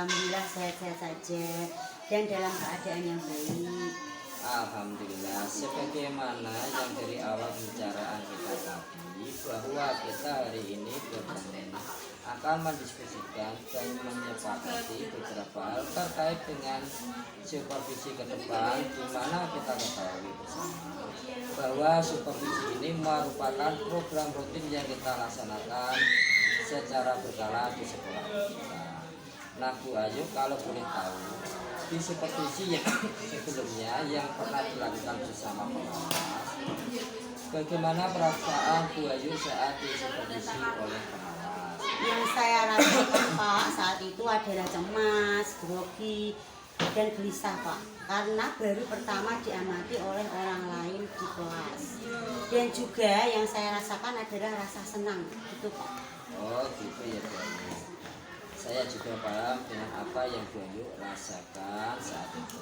Alhamdulillah sehat-sehat saja dan dalam keadaan yang baik. Alhamdulillah, sebagaimana yang dari awal pembicaraan kita tadi, bahwa kita hari ini bertemu akan mendiskusikan dan menyepakati beberapa hal terkait dengan supervisi ke depan, di mana kita ketahui bersama bahwa supervisi ini merupakan program rutin yang kita laksanakan secara berkala di sekolah kita. Nah, Bu Ayu, kalau boleh tahu, di supervisi yang sebelumnya yang pernah dilakukan bersama pengawas, bagaimana perasaan Bu Ayu saat disupervisi oleh pengawas? Yang saya rasakan Pak saat itu adalah cemas, grogi, dan gelisah Pak, karena baru pertama diamati oleh orang lain di kelas. Dan juga yang saya rasakan adalah rasa senang, gitu Pak. Oh gitu ya Bu Ayu. Saya juga paham dengan apa yang Bu Ayu rasakan saat itu.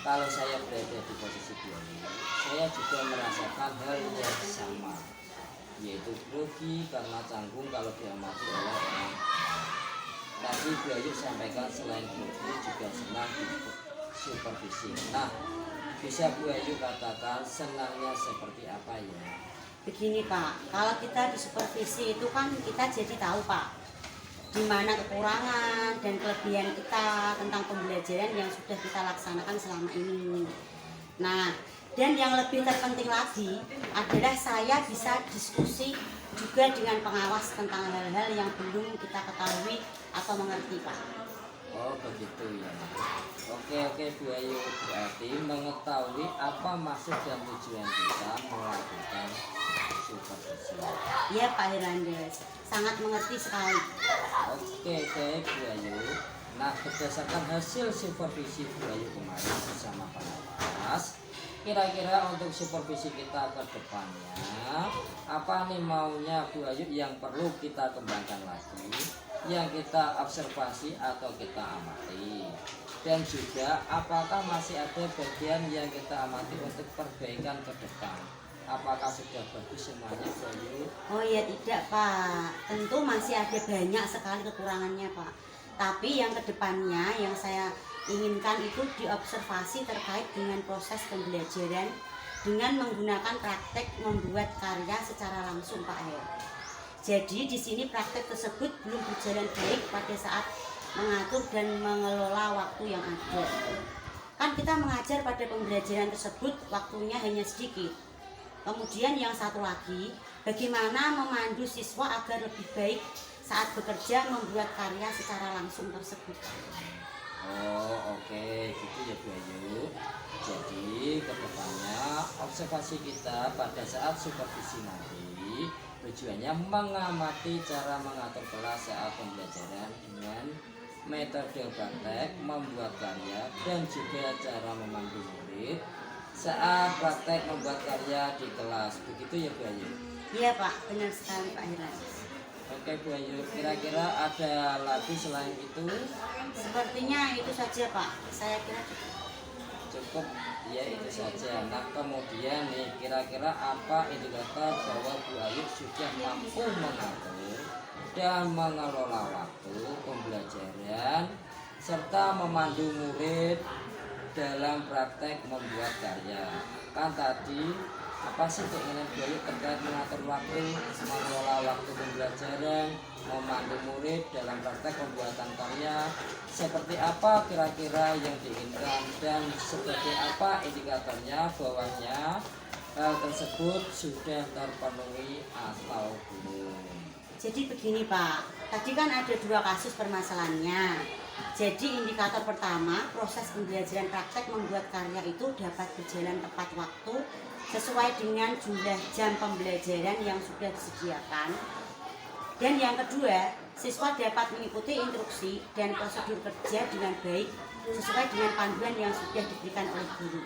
Kalau saya berada di posisi Bu Ayu, saya juga merasakan hal yang sama, yaitu grogi karena canggung kalau diamati oleh orang. Tadi Bu Ayu sampaikan selain grogi juga senang di supervisi. Nah, bisa Bu Ayu katakan senangnya seperti apa ya? Begini Pak, kalau kita di supervisi itu kan kita jadi tahu Pak di mana kekurangan dan kelebihan kita tentang pembelajaran yang sudah kita laksanakan selama ini. Nah, dan yang lebih terpenting lagi adalah saya bisa diskusi juga dengan pengawas tentang hal-hal yang belum kita ketahui atau mengerti Pak. Oh begitu ya. Oke Bu Ayu, berarti mengetahui apa maksud dan tujuan kita melakukan supervisi. Iya Pak Herandes, sangat mengerti sekali. Oke baik Bu Ayu. Nah, berdasarkan hasil supervisi Bu Ayu kemarin bersama pengawas, kira-kira untuk supervisi kita ke depannya, apa nih maunya Bu Ayu yang perlu kita kembangkan lagi, yang kita observasi atau kita amati, dan juga apakah masih ada bagian yang kita amati untuk perbaikan ke depan? Apakah sudah bagus semuanya Bu Ayu? Oh ya tidak Pak, tentu masih ada banyak sekali kekurangannya Pak. Tapi yang kedepannya yang saya inginkan itu diobservasi terkait dengan proses pembelajaran dengan menggunakan praktek membuat karya secara langsung Pak Her. Jadi di sini praktek tersebut belum berjalan baik pada saat mengatur dan mengelola waktu yang ada. Kan kita mengajar pada pembelajaran tersebut waktunya hanya sedikit. Kemudian yang satu lagi, bagaimana memandu siswa agar lebih baik saat bekerja membuat karya secara langsung tersebut. Oh oke, gitu ya Bu Ayu. Jadi kedepannya observasi kita pada saat supervisi nanti tujuannya mengamati cara mengatur kelas saat pembelajaran dengan metode praktek membuat karya dan juga cara memandu murid saat praktek membuat karya di kelas. Begitu ya Bu Ayu? Iya Pak, benar sekali Pak Hiran. Oke Bu Ayu, kira-kira ada lagi selain itu? Sepertinya itu saja Pak, saya kira Cukup ya itu saja. Nah kemudian nih kira-kira apa indikator bahwa Bu Ayu sudah mampu mengatur dan mengelola waktu pembelajaran serta memandu murid dalam praktek membuat karya. Kan tadi apa sih keinginan Bu Ayu terkait mengatur waktu, mengelola waktu pembelajaran, memandu murid dalam praktek pembuatan karya, seperti apa kira-kira yang diinginkan dan sebagai apa indikatornya bahwanya hal tersebut sudah terpenuhi atau belum. jadi begini Pak, tadi kan ada dua kasus permasalahannya. Jadi indikator pertama, proses pembelajaran praktek membuat karya itu dapat berjalan tepat waktu sesuai dengan jumlah jam pembelajaran yang sudah disediakan. Dan yang kedua, siswa dapat mengikuti instruksi dan prosedur kerja dengan baik sesuai dengan panduan yang sudah diberikan oleh guru.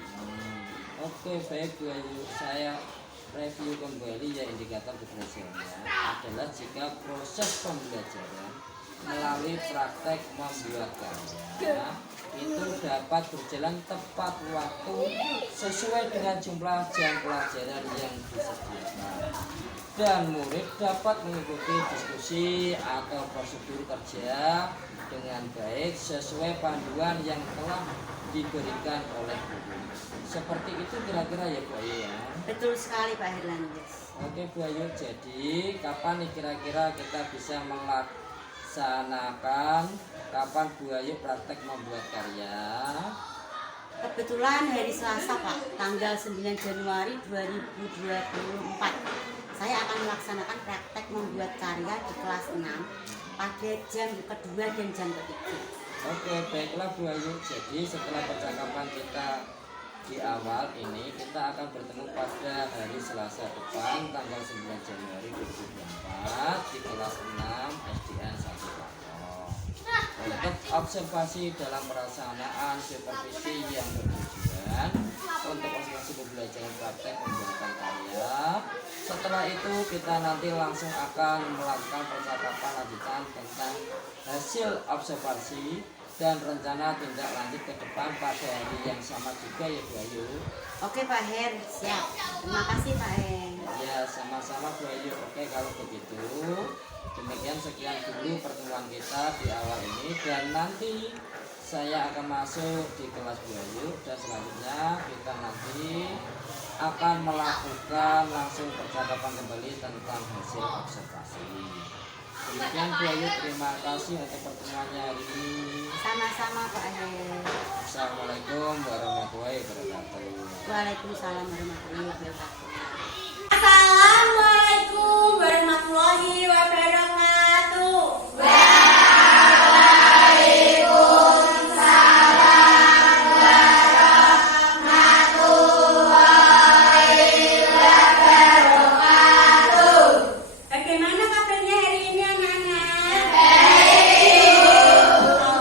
Oke baik Bu Ayu, saya review kembali ya indikator keberhasilannya adalah jika proses pembelajaran melalui praktek membuat karya itu dapat berjalan tepat waktu sesuai dengan jumlah jam pelajaran yang disediakan, dan murid dapat mengikuti diskusi atau prosedur kerja dengan baik sesuai panduan yang telah diberikan oleh guru. Seperti itu kira-kira ya Bu Ayu ya. Betul sekali Pak Herlandes. Oke Bu Ayu, jadi kapan nih kira-kira kita bisa melaksanakan, kapan Bu Ayu praktek membuat karya? Kebetulan hari Selasa Pak, tanggal 9 Januari 2024, saya akan melaksanakan praktek membuat karya di kelas 6 pada jam kedua dan jam ketiga. Oke, baiklah Bu Ayu. Jadi setelah percakapan kita di awal ini, kita akan bertemu pada hari Selasa depan tanggal 9 Januari 2024 di kelas 6 SDN 1 Klaten. Untuk observasi dalam pelaksanaan supervisi yang bertujuan untuk observasi pembelajaran praktek pembuatan karya. Setelah itu kita nanti langsung akan melakukan percakapan lanjutan tentang hasil observasi dan rencana tindak lanjut ke depan pada hari yang sama juga ya Bu Ayu. Oke Pak Her, siap. Terima kasih Pak Her. Ya, sama-sama Bu Ayu. Oke, kalau begitu demikian sekian dulu pertemuan kita di awal ini, dan nanti saya akan masuk di kelas Bu Ayu dan selanjutnya kita nanti akan melakukan langsung percakapan kembali tentang hasil observasi. Demikian Bu Ayu, terima kasih untuk pertemuannya hari ini. Sama-sama Pak Her. Assalamualaikum warahmatullahi wabarakatuh. Waalaikumsalam warahmatullahi wabarakatuh. Assalamualaikum warahmatullahi wabarakatuh. Bagaimana kabarnya hari ini anak-anak?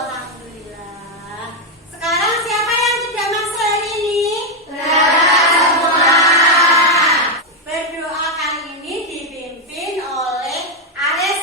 Alhamdulillah. Sekarang siapa yang tidak masuk hari ini? Berdoa kali ini dipimpin oleh Ares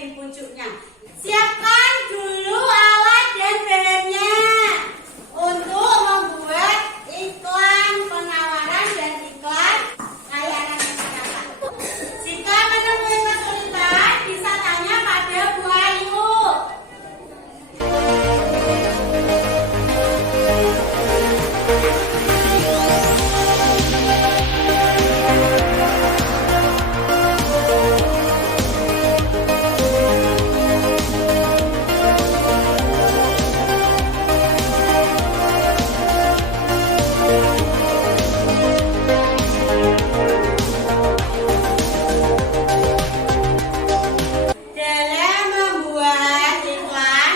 di pucuknya. Siapkan dulu alat dan bahannya untuk membuat iklan penawaran dan iklan layanan masyarakat. Jika menemui kesulitan, bisa tanya pada Bu Ayu. Dalam membuat iklan,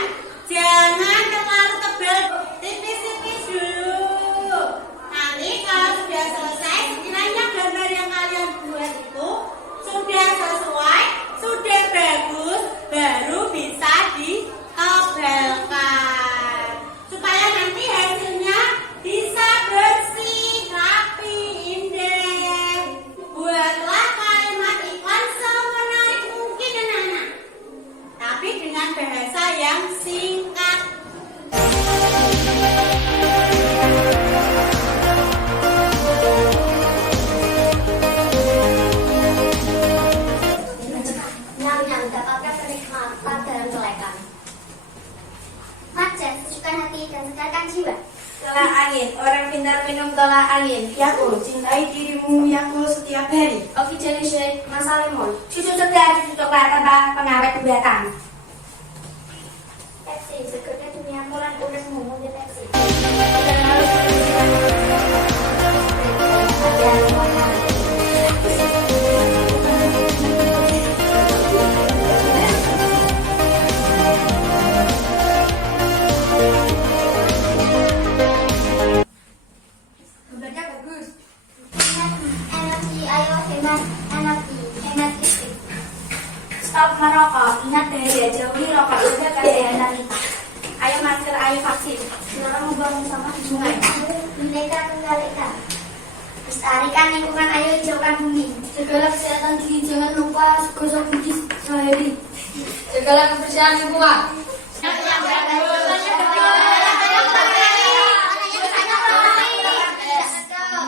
jangan terlalu tebal, tipis-tipis dulu. Nanti kalau sudah selesai, sekiranya gambar yang kalian buat itu sudah sesuai, sudah bagus, baru bisa ditebalkan. Supaya nanti hasilnya bisa bersih, rapi, indah. Buatlah kalimat iklan semenarik mungkin anak-anak, tapi dengan bahasa yang singkat. Nyam-nyam dapatkan kenikmatan dalam kelekan. Macan susukan hati dan segarkan jiwa. Tolak angin, orang pintar minum tolak angin. Yakult, cintai dirimu Yakult setiap hari. Oke Jelly masa lemon. Susu segar, susu coklat tanpa pengawet buatan. Pepsi, segernya dunia mulan udah ngomong di Pepsi. Gambarnya bagus. Energi, ayo hemat energi, hemat listrik. Stop merokok, ingat bahaya, jauhi rokok juga kasihan wanita. Ayo masker, ayo vaksin. Sekarang membangun sama sungai. Bineka Tunggal Ika. Lestarikan lingkungan, ayo hijaukan bumi. Segala kesehatan diri, jangan lupa gosok gigi sehari. Segala kebersihan lingkungan.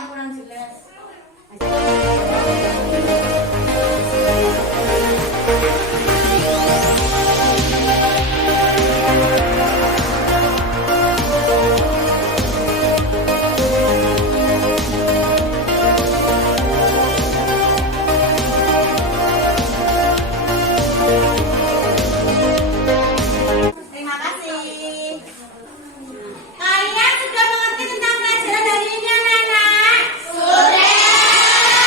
Kurang jelas. Terima kasih. Kalian sudah mengerti tentang pelajaran hari ini, anak-anak? Sudah.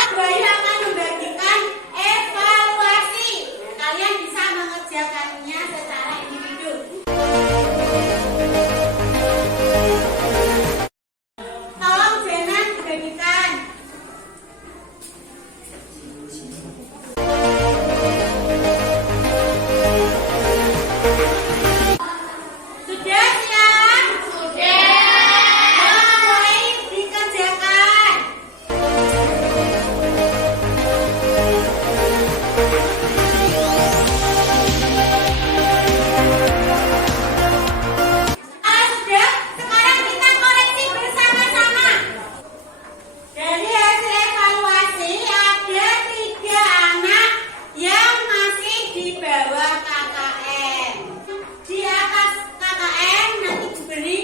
Bu Ayu akan membagikan evaluasi. Kalian bisa mengerjakannya secara individu. Tolong jangan dibagikan. Sudah siap? Sudah. Mulai dikerjakan. Sudah, sekarang kita koreksi bersama-sama. Dari hasil evaluasi ada 3 anak yang masih di bawah KKM. Di atas KKM nanti diberi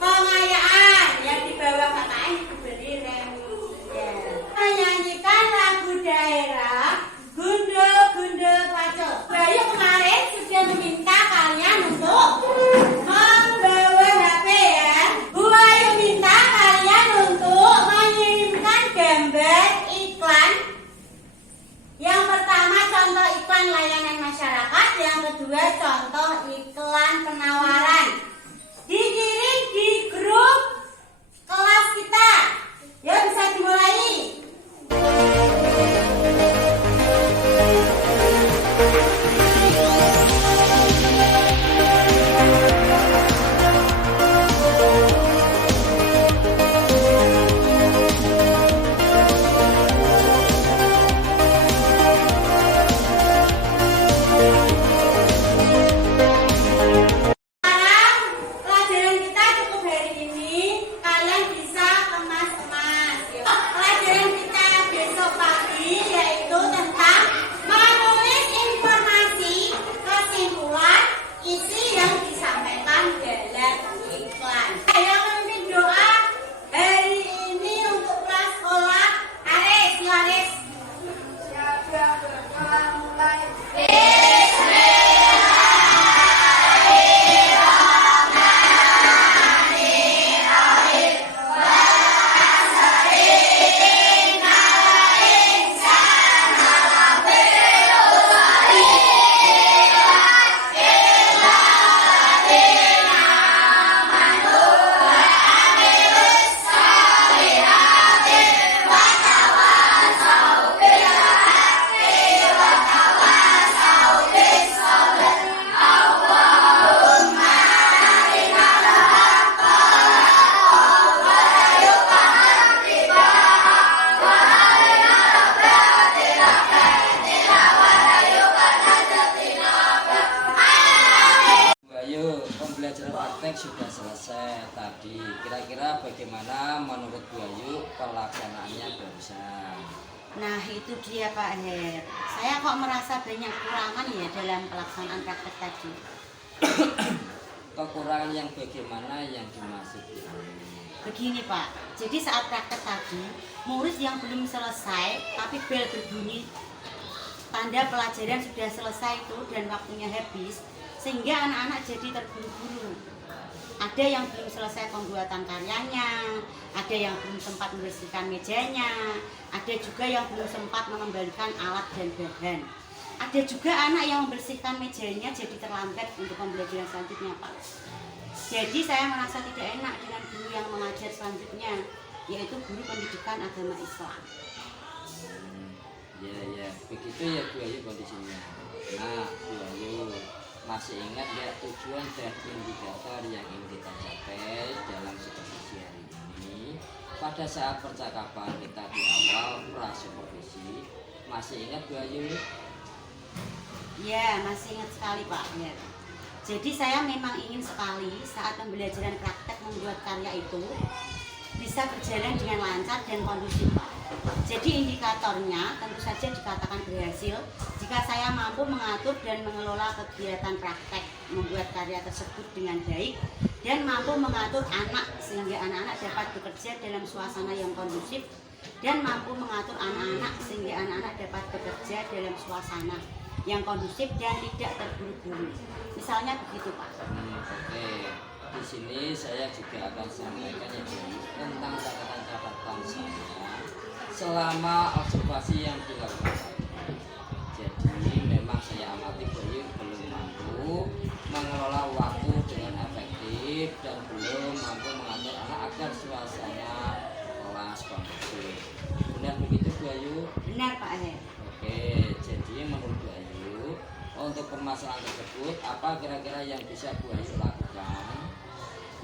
pengayaan, yang di bawah KKM diberi remedial. Menyanyikan lagu daerah Gundul-Gundul Pacul. Bayu kemarin sudah meminta kalian untuk membawa HP ya. Bu Ayu minta kalian untuk mengirimkan gambar iklan. Yang pertama contoh iklan layanan masyarakat, yang kedua contoh iklan penawaran. Dikirim di grup kelas kita. Yuk bisa dimulai. tadi. Kira-kira bagaimana menurut Bu Ayu pelaksanaannya barusan? Nah itu dia Pak Her. Saya kok merasa banyak kekurangan ya dalam pelaksanaan praktek tadi. Kekurangan yang bagaimana yang dimaksud? Begini Pak, jadi saat praktek tadi, murid yang belum selesai tapi bel berbunyi tanda pelajaran sudah selesai itu dan waktunya habis, sehingga anak-anak jadi terburu-buru. Ada yang belum selesai pembuatan karyanya, ada yang belum sempat membersihkan mejanya, ada juga yang belum sempat mengembalikan alat dan bahan. Ada juga anak yang membersihkan mejanya jadi terlambat untuk pembelajaran selanjutnya Pak. Jadi saya merasa tidak enak dengan guru yang mengajar selanjutnya, yaitu guru pendidikan agama Islam. Ya, begitu ya Bu Ayu kondisinya. Nah, Bu Ayu masih ingat ya tujuan dan indikator yang ingin kita capai dalam supervisi hari ini? Pada saat percakapan kita di awal pra-supervisi, masih ingat Bu Ayu? Ya, masih ingat sekali Pak. Ya. Jadi saya memang ingin sekali saat pembelajaran praktek membuat karya itu bisa berjalan dengan lancar dan kondusif Pak. Jadi indikatornya tentu saja dikatakan berhasil jika saya mampu mengatur dan mengelola kegiatan praktek membuat karya tersebut dengan baik dan mampu mengatur anak sehingga anak-anak dapat bekerja dalam suasana yang kondusif dan mampu mengatur anak-anak sehingga anak-anak dapat bekerja dalam suasana yang kondusif dan tidak terburu-buru. Misalnya begitu Pak. Oke. Di sini saya juga akan sampaikan ya Bu, tentang catatan-catatan saya selama observasi yang dilakukan. Jadi memang saya amati Bu Ayu belum mampu mengelola waktu dengan efektif dan belum mampu mengatur anak agar suasana kelas kondusif. Benar begitu Bu Ayu? Benar Pak Her. Oke, jadi menurut Bu Ayu untuk permasalahan tersebut apa kira-kira yang bisa Bu Ayu lakukan?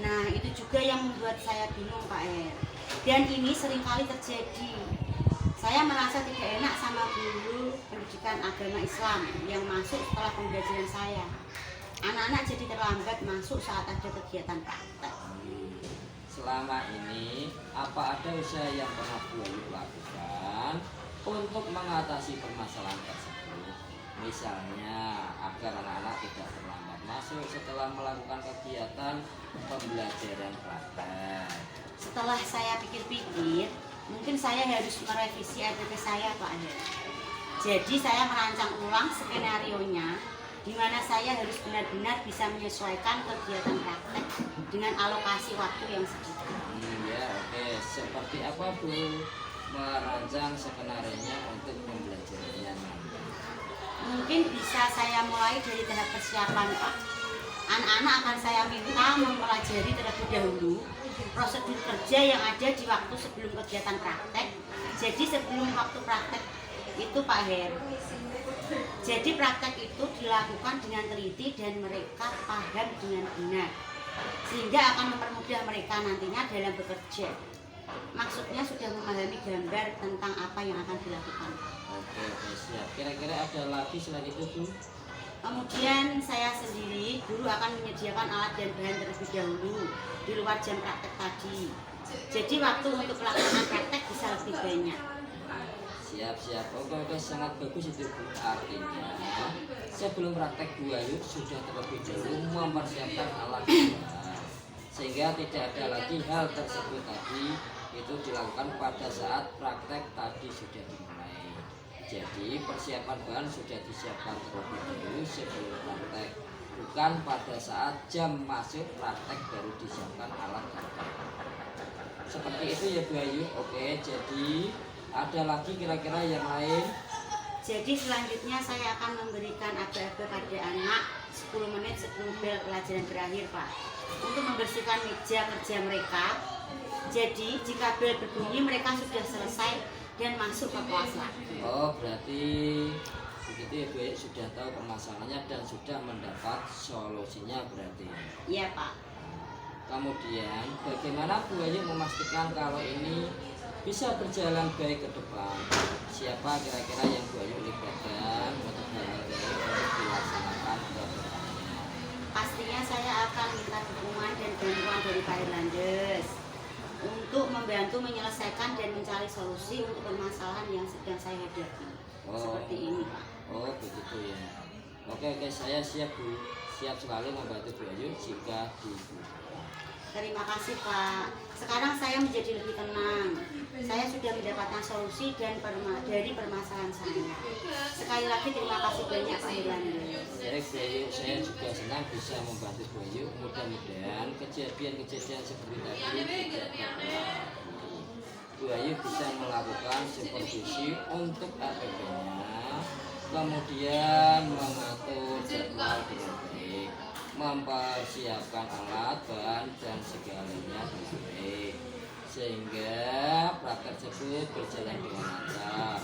Nah itu juga yang membuat saya bingung Pak Er. Dan ini seringkali terjadi. Saya merasa tidak enak sama guru pendidikan agama Islam yang masuk setelah pembelajaran saya. Anak-anak jadi terlambat masuk saat ada kegiatan praktek. Selama ini apa ada usaha yang pernah Bu Ayu lakukan untuk mengatasi permasalahan tersebut? Misalnya agar anak-anak tidak terlambat masuk setelah melakukan kegiatan pembelajaran praktek. Setelah saya pikir-pikir, mungkin saya harus merevisi RPP saya Pak Er. Jadi saya merancang ulang skenario-nya di mana saya harus benar-benar bisa menyesuaikan kegiatan praktek dengan alokasi waktu yang sedikit. Ya, oke. Seperti apa Bu merancang skenario-nya untuk pembelajarannya nanti? Mungkin bisa saya mulai dari tahap persiapan Pak. Anak-anak akan saya minta mempelajari terlebih dahulu prosedur kerja yang ada di waktu sebelum kegiatan praktek. Jadi sebelum waktu praktek itu Pak Her. Jadi praktek itu dilakukan dengan teliti dan mereka paham dengan benar. Sehingga akan mempermudah mereka nantinya dalam bekerja. Maksudnya sudah memahami gambar tentang apa yang akan dilakukan. Oke, siap. Kira-kira ada lagi selain itu Bu? Kemudian saya sendiri, guru akan menyediakan alat dan bahan terlebih dahulu di luar jam praktek tadi. Jadi waktu untuk pelaksanaan praktek bisa lebih banyak. Siap. Oke, sangat bagus itu Bu. Artinya sebelum praktek Bu Ayu sudah terlebih dahulu mempersiapkan alat bahan, sehingga tidak ada lagi hal tersebut tadi itu dilakukan pada saat praktek tadi sudah dimulai. Jadi persiapan bahan sudah disiapkan terlebih dahulu sebelum praktek, bukan pada saat jam masuk praktek baru disiapkan alat dan bahan. Seperti itu ya Bu Ayu. Oke, jadi ada lagi kira-kira yang lain? Jadi selanjutnya saya akan memberikan aba-aba pada anak 10 menit sebelum bel pelajaran berakhir Pak, untuk membersihkan meja kerja mereka. Jadi jika bel berbunyi mereka sudah selesai dan masuk ke kelas lagi. Oh, berarti begitu ya Bu Ayu, sudah tahu permasalahannya dan sudah mendapat solusinya berarti. Iya Pak. Kemudian bagaimana Bu Ayu memastikan kalau ini bisa berjalan baik ke depan? Siapa kira-kira yang Bu Ayu libatkan untuk hal-hal baik untuk dilaksanakan ke depannya? Pastinya saya akan minta dukungan dan bantuan dari Pak Irlandes untuk membantu menyelesaikan dan mencari solusi untuk permasalahan yang sedang saya hadapi. Seperti ini, Pak. Oh begitu ya. Oke, saya siap Bu, siap selalu membantu Bu Ayu jika dibutuhkan. Terima kasih Pak. Sekarang saya menjadi lebih tenang. Saya sudah mendapatkan solusi dan dari permasalahan saya. Sekali lagi terima kasih banyak Pak Irlandes. Baik Bu Ayu, saya juga senang bisa membantu Bu Ayu. Mudah-mudahan kejadian-kejadian seperti tadi tidak terulang. Bu Ayu bisa melakukan supervisi untuk APP-nya, kemudian mengatur jadwal dengan baik, mempersiapkan alat, bahan, dan segalanya dengan baik, sehingga praktek tersebut berjalan dengan lancar.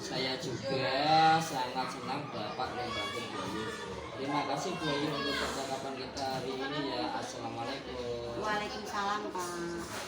Saya juga sangat senang dapat membantu Bu Ayu. Terima kasih Bu Ayu untuk percakapan kita hari ini ya. Assalamualaikum. Waalaikumsalam Pak.